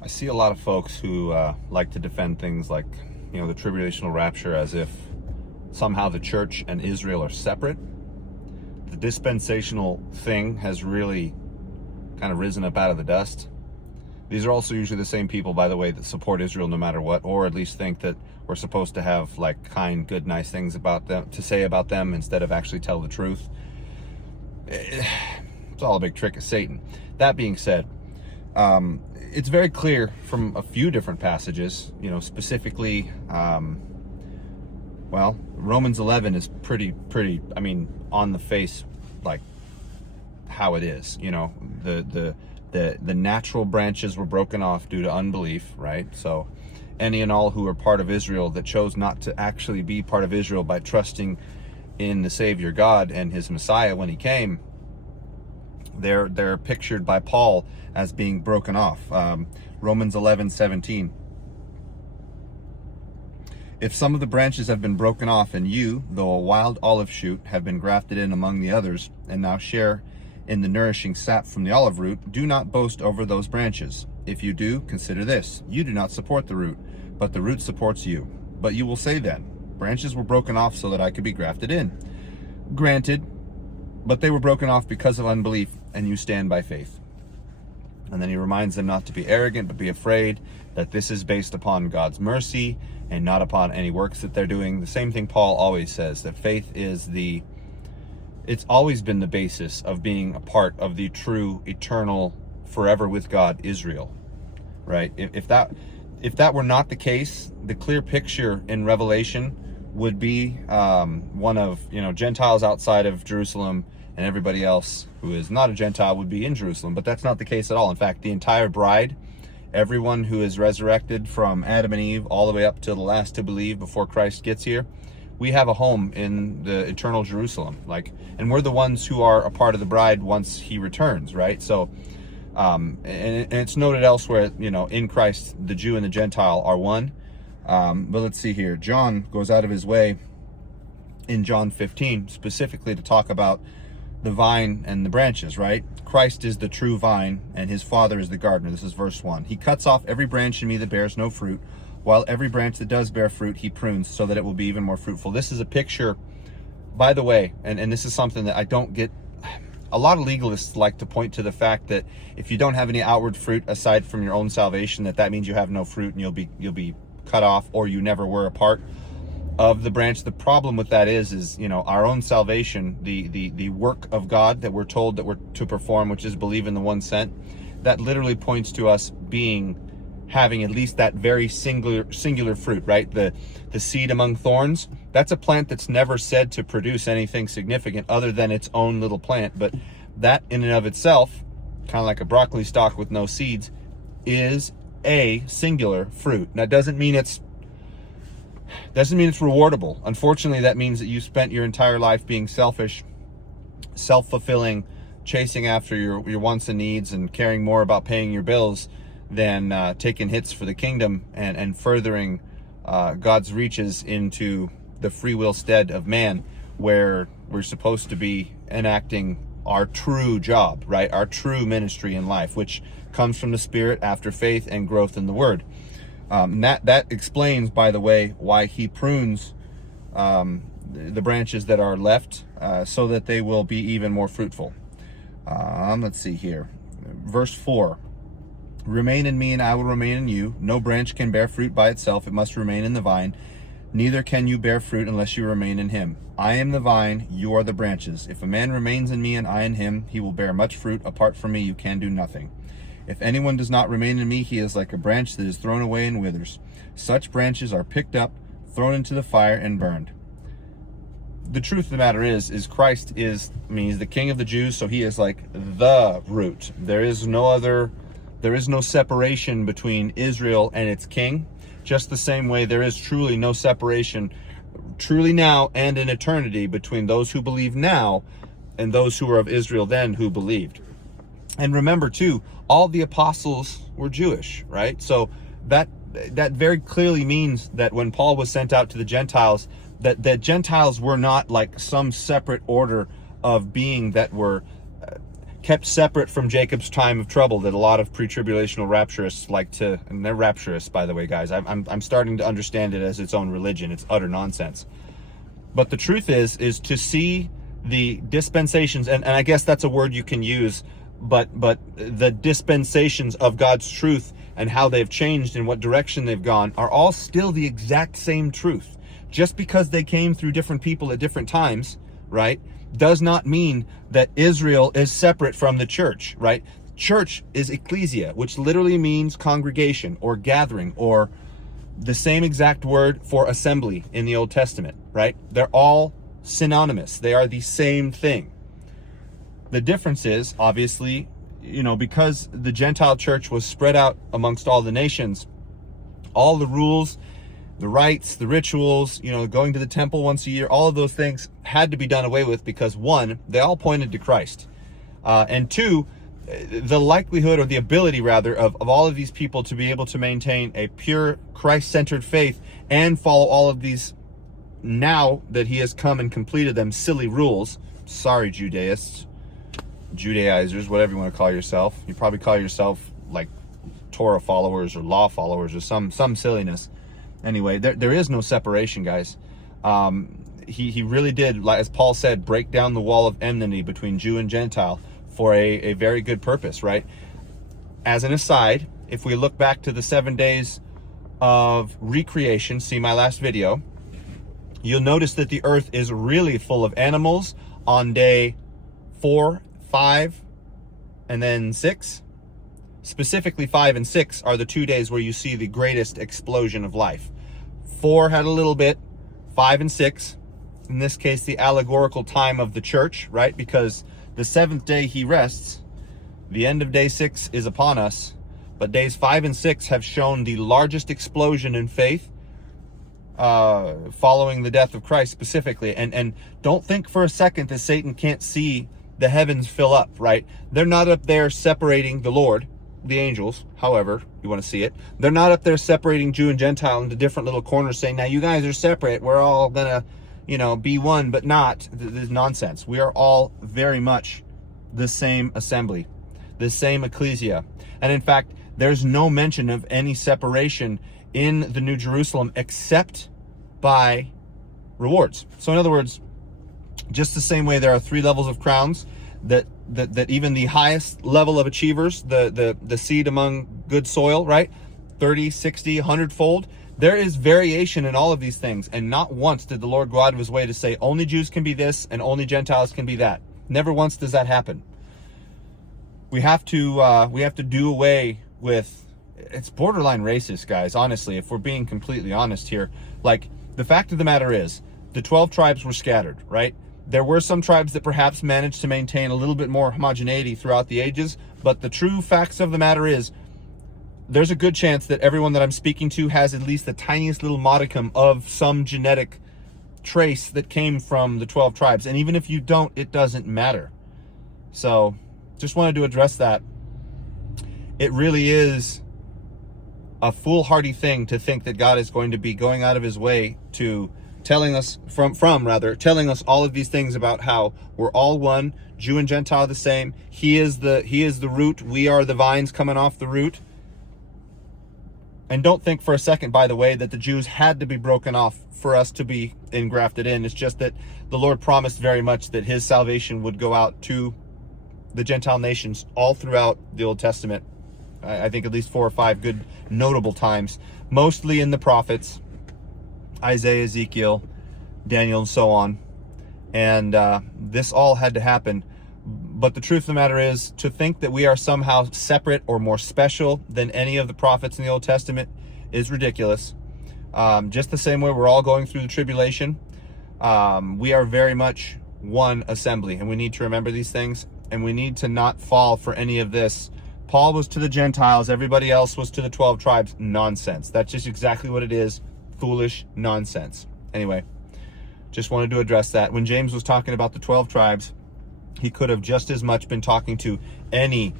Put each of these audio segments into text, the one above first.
I see a lot of folks who like to defend things like, the tribulational rapture as if somehow the church and Israel are separate. The dispensational thing has really kind of risen up out of the dust. These are also usually the same people, by the way, that support Israel no matter what, or at least think that we're supposed to have like kind, good, nice things about them to say about them instead of actually tell the truth. It's all a big trick of Satan. That being said, it's very clear from a few different passages, specifically, Romans 11 is pretty, on the face, like how it is, the natural branches were broken off due to unbelief, right? So any and all who are part of Israel that chose not to actually be part of Israel by trusting in the Savior God and his Messiah when he came, they're pictured by Paul as being broken off. Romans 11:17. If some of the branches have been broken off, and you, though a wild olive shoot, have been grafted in among the others, and now share in the nourishing sap from the olive root, do not boast over those branches. If you do, consider this: you do not support the root, but the root supports you. But you will say then, branches were broken off so that I could be grafted in. Granted, but they were broken off because of unbelief, and you stand by faith. And then he reminds them not to be arrogant, but be afraid, that this is based upon God's mercy and not upon any works that they're doing. The same thing Paul always says, that faith is it's always been the basis of being a part of the true, eternal, forever with God Israel, right? If that were not the case, the clear picture in Revelation would be one of, Gentiles outside of Jerusalem, and everybody else who is not a Gentile would be in Jerusalem. But that's not the case at all. In fact, the entire bride, everyone who is resurrected from Adam and Eve all the way up to the last to believe before Christ gets here, we have a home in the eternal Jerusalem. And we're the ones who are a part of the bride once he returns, right? So, and it's noted elsewhere, in Christ, the Jew and the Gentile are one. But let's see here. John goes out of his way in John 15 specifically to talk about the vine and the branches, right? Christ is the true vine, and his Father is the gardener. This is verse 1. He cuts off every branch in me that bears no fruit, while every branch that does bear fruit he prunes, so that it will be even more fruitful. This is a picture, by the way, and this is something that I don't get. A lot of legalists like to point to the fact that if you don't have any outward fruit aside from your own salvation, that means you have no fruit and you'll be cut off, or you never were a part of the branch. The problem with that is our own salvation, the work of God that we're told that we're to perform, which is believe in the one sent, that literally points to us having at least that very singular fruit, right? The seed among thorns, that's a plant that's never said to produce anything significant other than its own little plant. But that in and of itself, kind of like a broccoli stalk with no seeds, is a singular fruit. That doesn't mean it's rewardable. Unfortunately, that means that you spent your entire life being selfish, self-fulfilling, chasing after your wants and needs, and caring more about paying your bills than taking hits for the kingdom and furthering God's reaches into the free will stead of man, where we're supposed to be enacting our true job, right? Our true ministry in life, which comes from the Spirit after faith and growth in the Word. That explains, by the way, why he prunes the branches that are left so that they will be even more fruitful. Let's see here. Verse 4. Remain in me and I will remain in you. No branch can bear fruit by itself. It must remain in the vine. Neither can you bear fruit unless you remain in him. I am the vine, you are the branches. If a man remains in me and I in him, he will bear much fruit. Apart from me, you can do nothing. If anyone does not remain in me, he is like a branch that is thrown away and withers. Such branches are picked up, thrown into the fire, and burned. The truth of the matter is Christ he's the King of the Jews, so he is like the root. There is no separation between Israel and its king. Just the same way there is truly no separation, truly now and in eternity, between those who believe now and those who were of Israel then who believed. And remember too, all the apostles were Jewish, right? So that very clearly means that when Paul was sent out to the Gentiles, that Gentiles were not like some separate order of being that were kept separate from Jacob's time of trouble that a lot of pre-tribulational rapturists like to, and they're rapturists, by the way, guys. I'm starting to understand it as its own religion. It's utter nonsense. But the truth is to see the dispensations, and I guess that's a word you can use, but the dispensations of God's truth and how they've changed and what direction they've gone are all still the exact same truth. Just because they came through different people at different times, right, does not mean that Israel is separate from the church, right? Church is ecclesia, which literally means congregation or gathering, or the same exact word for assembly in the Old Testament, right? They're all synonymous. They are the same thing. The difference is, obviously, because the Gentile church was spread out amongst all the nations, all the rules, the rites, the rituals, going to the temple once a year, all of those things had to be done away with because, one, they all pointed to Christ. And two, the likelihood, or the ability rather, of all of these people to be able to maintain a pure Christ-centered faith and follow all of these, now that he has come and completed them, silly rules. Sorry, Judaizers, whatever you want to call yourself. You probably call yourself like Torah followers or law followers or some silliness. Anyway, there is no separation, guys. He really did, as Paul said, break down the wall of enmity between Jew and Gentile for a very good purpose, right? As an aside, if we look back to the 7 days of recreation, see my last video, you'll notice that the earth is really full of animals on day 4, 5, and then 6. Specifically 5 and 6 are the 2 days where you see the greatest explosion of life. 4 had a little bit, 5 and 6, in this case the allegorical time of the church, right? Because the 7th day he rests, the end of day 6 is upon us, but days 5 and 6 have shown the largest explosion in faith following the death of Christ specifically. And don't think for a second that Satan can't see the heavens fill up, right? They're not up there separating the Lord, the angels, however you want to see it. They're not up there separating Jew and Gentile into different little corners saying, now you guys are separate, we're all gonna be one, but not. This is nonsense. We are all very much the same assembly, the same ecclesia. And in fact, there's no mention of any separation in the New Jerusalem except by rewards. So in other words, just the same way there are 3 levels of crowns, that even the highest level of achievers, the seed among good soil, right? 30, 60, 100-fold. There is variation in all of these things. And not once did the Lord go out of his way to say only Jews can be this and only Gentiles can be that. Never once does that happen. We have to do away with, it's borderline racist, guys, honestly, if we're being completely honest here. Like, the fact of the matter is, the 12 tribes were scattered, right? There were some tribes that perhaps managed to maintain a little bit more homogeneity throughout the ages, but the true facts of the matter is, there's a good chance that everyone that I'm speaking to has at least the tiniest little modicum of some genetic trace that came from the 12 tribes. And even if you don't, it doesn't matter. So, just wanted to address that. It really is a foolhardy thing to think that God is going to be going out of his way to telling us telling us all of these things about how we're all one, Jew and Gentile the same. He is the root. We are the vines coming off the root. And don't think for a second, by the way, that the Jews had to be broken off for us to be engrafted in. It's just that the Lord promised very much that his salvation would go out to the Gentile nations all throughout the Old Testament. I think at least 4 or 5 good notable times, mostly in the prophets, Isaiah, Ezekiel, Daniel, and so on. And this all had to happen. But the truth of the matter is, to think that we are somehow separate or more special than any of the prophets in the Old Testament is ridiculous. Just the same way we're all going through the tribulation, we are very much one assembly, and we need to remember these things, and we need to not fall for any of this. Paul was to the Gentiles, everybody else was to the 12 tribes. Nonsense. That's just exactly what it is. Foolish nonsense. Anyway, just wanted to address that. When James was talking about the 12 tribes, he could have just as much been talking to any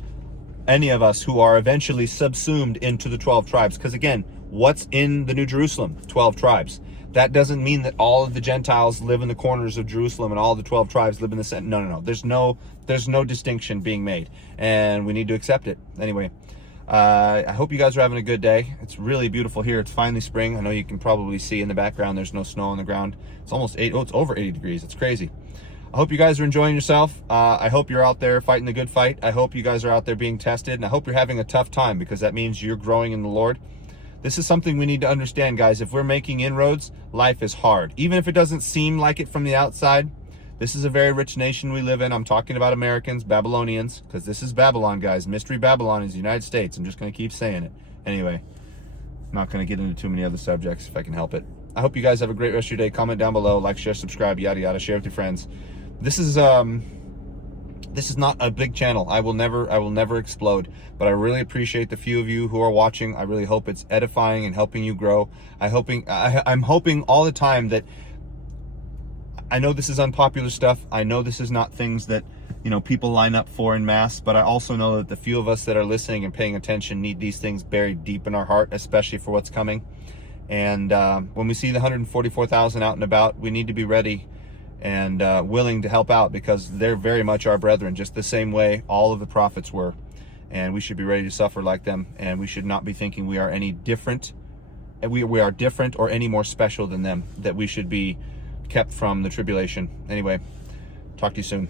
of us who are eventually subsumed into the 12 tribes. Because again, what's in the New Jerusalem? 12 tribes. That doesn't mean that all of the Gentiles live in the corners of Jerusalem and all the 12 tribes live in the center. No. There's no distinction being made, and we need to accept it. Anyway, I hope you guys are having a good day. It's really beautiful here. It's finally spring. I know you can probably see in the background there's no snow on the ground. It's almost it's over 80 degrees. It's crazy. I hope you guys are enjoying yourself. I hope you're out there fighting the good fight. I hope you guys are out there being tested, and I hope you're having a tough time, because that means you're growing in the Lord. This is something we need to understand, guys. If we're making inroads, life is hard. Even if it doesn't seem like it from the outside, this is a very rich nation we live in. I'm talking about Americans, Babylonians, because this is Babylon, guys. Mystery Babylon is the United States. I'm just going to keep saying it. Anyway, I'm not going to get into too many other subjects if I can help it. I hope you guys have a great rest of your day. Comment down below, like, share, subscribe, yada, yada. Share with your friends. This is not a big channel. I will never explode, but I really appreciate the few of you who are watching. I really hope it's edifying and helping you grow. I'm hoping all the time that, I know this is unpopular stuff. I know this is not things that, people line up for in mass, but I also know that the few of us that are listening and paying attention need these things buried deep in our heart, especially for what's coming. And when we see the 144,000 out and about, we need to be ready and willing to help out, because they're very much our brethren, just the same way all of the prophets were, and we should be ready to suffer like them, and we should not be thinking we are any different, we are different or any more special than them, that we should be kept from the tribulation. Anyway, talk to you soon.